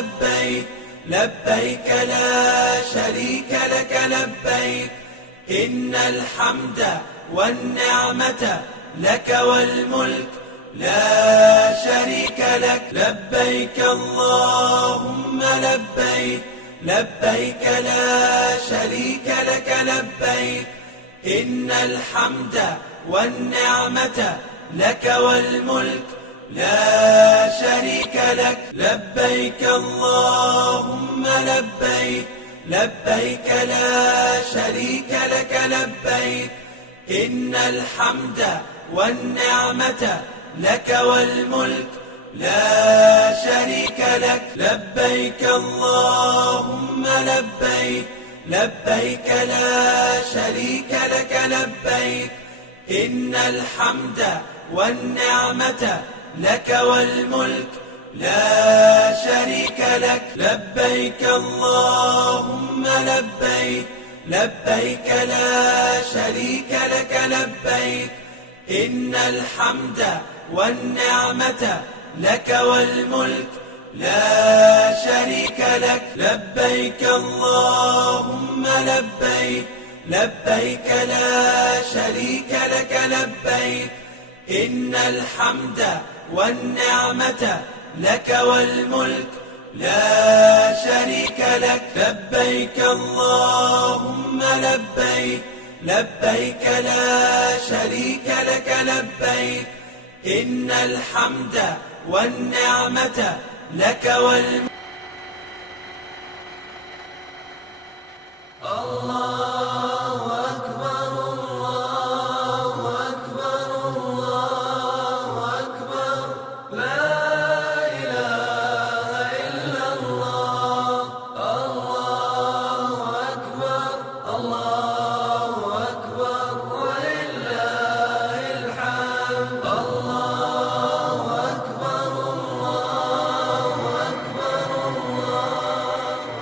لبيك لبيك لا شريك لك لبيك إن الحمد والنعمة لك والملك لا شريك لك لبيك اللهم لبيك لبيك لا شريك لك لبيك إن الحمد والنعمة لك والملك لا شريك لك لبيك اللهم لبيك لبيك لا شريك لك لبيك إن الحمد والنعمة لك والملك لا شريك لك لبيك اللهم لبيك لبيك لا شريك لك لبيك إن الحمد والنعمة لك والملك لا شريك لك لبيك اللهم لبيك لبيك لا شريك لك لبيك إن الحمد والنعمة لك والملك لا شريك لك لبيك اللهم لبيك لبيك لا شريك لك لبيك إن الحمد والنعمة لك والملك لا شريك لك لبيك اللهم لبيك لبيك لا شريك لك لبيك إن الحمد والنعمة لك والملك